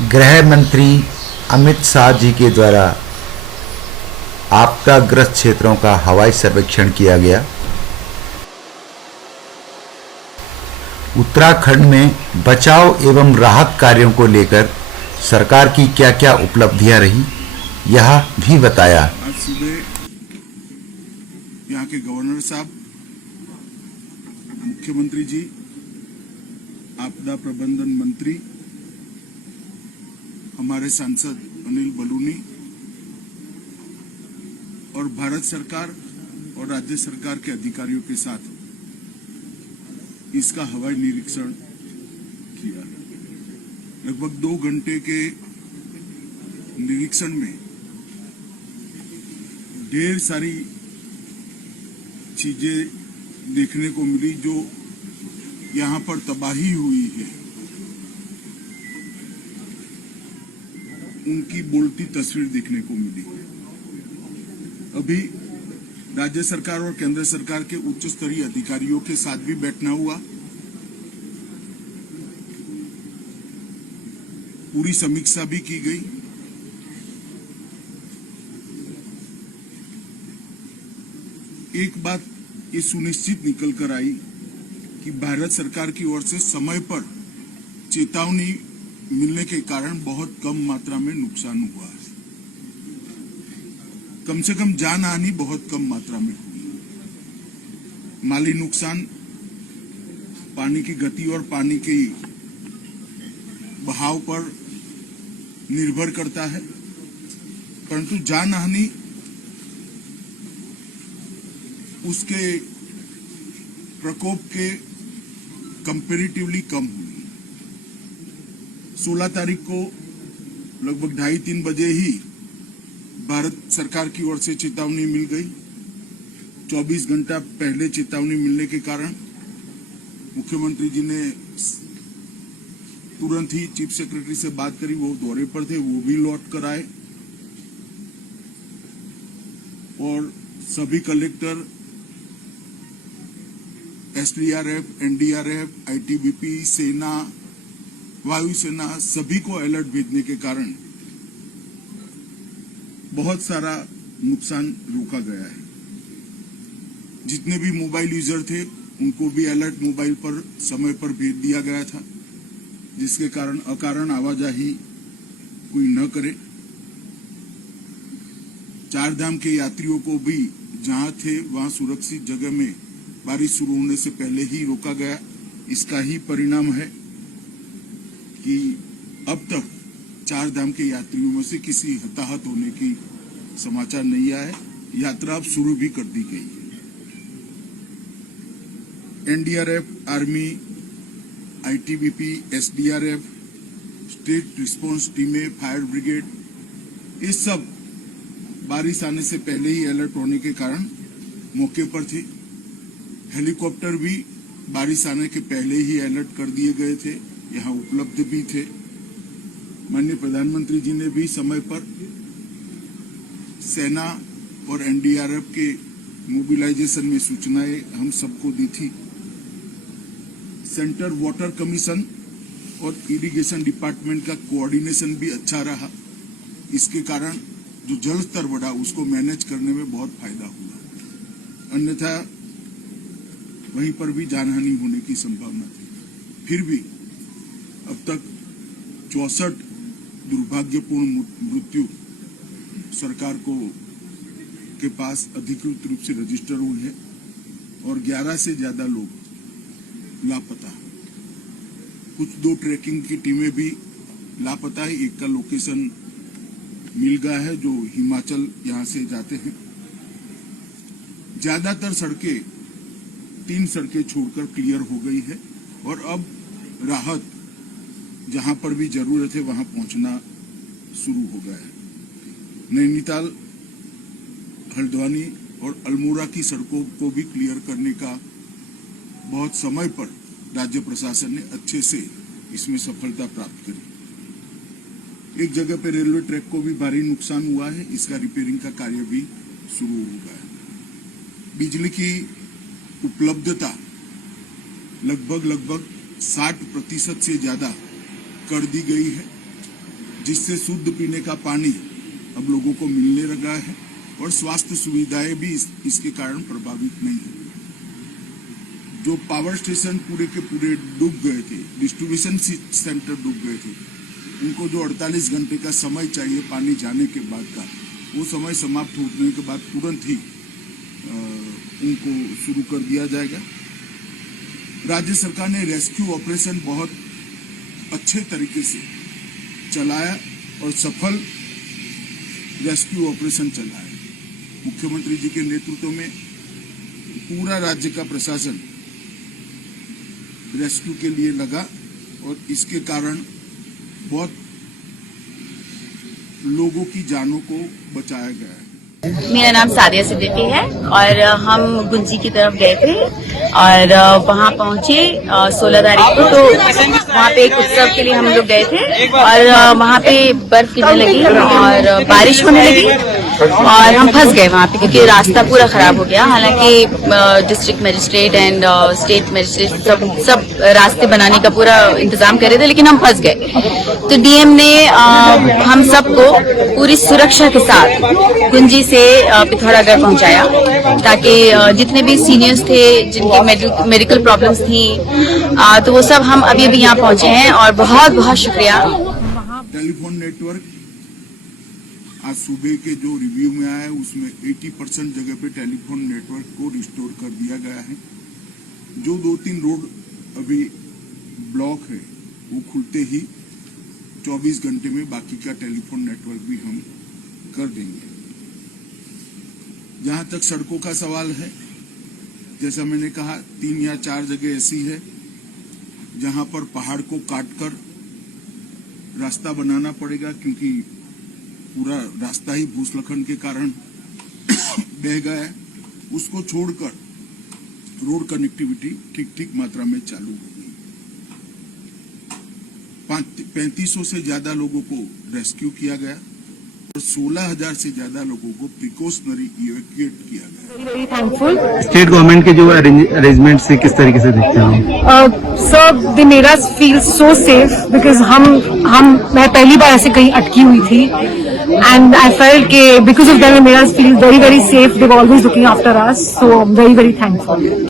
गृह मंत्री अमित शाह जी के द्वारा आपदाग्रस्त क्षेत्रों का हवाई सर्वेक्षण किया गया। उत्तराखंड में बचाव एवं राहत कार्यों को लेकर सरकार की क्या क्या उपलब्धियां रही, यह भी बताया। आज सुबह यहाँ के गवर्नर साहब, मुख्यमंत्री जी, आपदा प्रबंधन मंत्री, हमारे सांसद अनिल बलूनी और भारत सरकार और राज्य सरकार के अधिकारियों के साथ इसका हवाई निरीक्षण किया। लगभग 2 घंटे के निरीक्षण में ढेर सारी चीजें देखने को मिली जो यहाँ पर तबाही हुई है, उनकी बोलती तस्वीर देखने को मिली। अभी राज्य सरकार और केंद्र सरकार के उच्च स्तरीय अधिकारियों के साथ भी बैठना हुआ। पूरी समीक्षा भी की गई। एक बात ये सुनिश्चित निकल कर आई कि भारत सरकार की ओर से समय पर चेतावनी मिलने के कारण बहुत कम मात्रा में नुकसान हुआ है। कम से कम जान हानि बहुत कम मात्रा में हुई। माली नुकसान पानी की गति और पानी के बहाव पर निर्भर करता है, परंतु जान हानि उसके प्रकोप के कंपैरेटिवली कम हुई। 16 तारीख को लगभग 2:30-3 बजे ही भारत सरकार की ओर से चेतावनी मिल गई। 24 घंटा पहले चेतावनी मिलने के कारण मुख्यमंत्री जी ने तुरंत ही चीफ सेक्रेटरी से बात करी। वो दौरे पर थे, वो भी लौट कर आए और सभी कलेक्टर, एसडीआरएफ, एनडीआरएफ, आईटीबीपी, सेना, वायुसेना सभी को अलर्ट भेजने के कारण बहुत सारा नुकसान रोका गया है। जितने भी मोबाइल यूजर थे उनको भी अलर्ट मोबाइल पर समय पर भेज दिया गया था, जिसके कारण अकारण आवाजाही कोई न करे। 4 धाम के यात्रियों को भी जहां थे वहां सुरक्षित जगह में बारिश शुरू होने से पहले ही रोका गया। इसका ही परिणाम है कि अब तक 4 धाम के यात्रियों में से किसी हताहत होने की समाचार नहीं आया है। यात्रा अब शुरू भी कर दी गई है। NDRF, army, ITBP, SDRF, state response टीमें, फायर ब्रिगेड, ये सब बारिश आने से पहले ही अलर्ट होने के कारण मौके पर थे। हेलीकॉप्टर भी बारिश आने के पहले ही अलर्ट कर दिए गए थे, यहाँ उपलब्ध भी थे। माननीय प्रधानमंत्री जी ने भी समय पर सेना और एनडीआरएफ के मोबिलाइजेशन में सूचनाएं हम सबको दी थी। सेंटर वाटर कमीशन और इरिगेशन डिपार्टमेंट का कोऑर्डिनेशन भी अच्छा रहा। इसके कारण जो जल स्तर बढ़ा उसको मैनेज करने में बहुत फायदा हुआ। अन्यथा वहीं पर भी जानहानि होने की संभावना थी। फिर भी अब तक 64 दुर्भाग्यपूर्ण मृत्यु सरकार के पास अधिकृत रूप से रजिस्टर हुई है और 11 से ज्यादा लोग लापता। कुछ 2 ट्रैकिंग की टीमें भी लापता है। एक का लोकेशन मिल गया है जो हिमाचल यहां से जाते हैं। ज्यादातर सड़कें 3 सड़कें छोड़कर क्लियर हो गई है और अब राहत जहां पर भी जरूरत है वहां पहुंचना शुरू हो गया है। नैनीताल, हल्द्वानी और अल्मोड़ा की सड़कों को भी क्लियर करने का बहुत समय पर राज्य प्रशासन ने अच्छे से इसमें सफलता प्राप्त करी। एक जगह पे रेलवे ट्रैक को भी भारी नुकसान हुआ है, इसका रिपेयरिंग का कार्य भी शुरू हो गया है। बिजली की उपलब्धता लगभग 60% से ज्यादा कर दी गई है। जिससे शुद्ध पीने का पानी अब लोगों को मिलने लगा है और स्वास्थ्य सुविधाएं भी इसके कारण प्रभावित नहीं है। जो पावर स्टेशन पूरे के पूरे डूब गए थे, डिस्ट्रीब्यूशन सेंटर डूब गए थे, उनको जो 48 घंटे का समय चाहिए पानी जाने के बाद का, वो समय समाप्त होने के बाद तुरंत ही उनको शुरू कर दिया जाएगा। राज्य सरकार ने रेस्क्यू ऑपरेशन बहुत अच्छे तरीके से चलाया और सफल रेस्क्यू ऑपरेशन चलाया। मुख्यमंत्री जी के नेतृत्व में पूरा राज्य का प्रशासन रेस्क्यू के लिए लगा और इसके कारण बहुत लोगों की जानों को बचाया गया है। मेरा नाम सादिया सिद्दीकी है और हम गुंजी की तरफ गए थे और वहाँ पहुँचे 16 तारीख को। तो वहाँ पे एक उत्सव के लिए हम लोग गए थे और वहाँ पे बर्फ गिरने लगी और बारिश होने लगी और हम फंस गए वहाँ पे क्योंकि रास्ता पूरा खराब हो गया। हालांकि district magistrate and state magistrate सब रास्ते बनाने का पूरा इंतजाम कर रहे थे, लेकिन हम फंस गए। तो डीएम ने हम सबको पूरी सुरक्षा के साथ गुंजी से पिथौरागढ़ पहुंचाया ताकि जितने भी सीनियर्स थे जिनके मेडिकल प्रॉब्लम्स थी तो वो सब हम अभी यहाँ पहुंचे हैं और बहुत बहुत शुक्रिया। टेलीफोन नेटवर्क आज सुबह के जो रिव्यू में आया है उसमें 80% जगह पे टेलीफोन नेटवर्क को रिस्टोर कर दिया गया है। जो 2-3 रोड अभी ब्लॉक है वो खुलते ही 24 घंटे में बाकी का टेलीफोन नेटवर्क भी हम कर देंगे। जहां तक सड़कों का सवाल है, जैसा मैंने कहा 3 या 4 जगह ऐसी है जहां पर पहाड़ को काटकर रास्ता बनाना पड़ेगा क्योंकि पूरा रास्ता ही भूस्खलन के कारण बह गया है। उसको छोड़कर रोड कनेक्टिविटी ठीक मात्रा में चालू हो गई। 3500 से ज्यादा लोगों को रेस्क्यू किया गया और 16,000 से ज्यादा लोगों को प्रिकॉशनरी इवैक्यूएट किया गया। Very thankful. स्टेट गवर्नमेंट के जो अरेंजमेंट से किस तरीके से देखते हैं? Sir they made us feel so safe because मैं पहली बार ऐसे कहीं अटकी हुई थी एंड आई फेल्ट के because of that they made us feel very very safe. They were always looking after us, so very very thankful.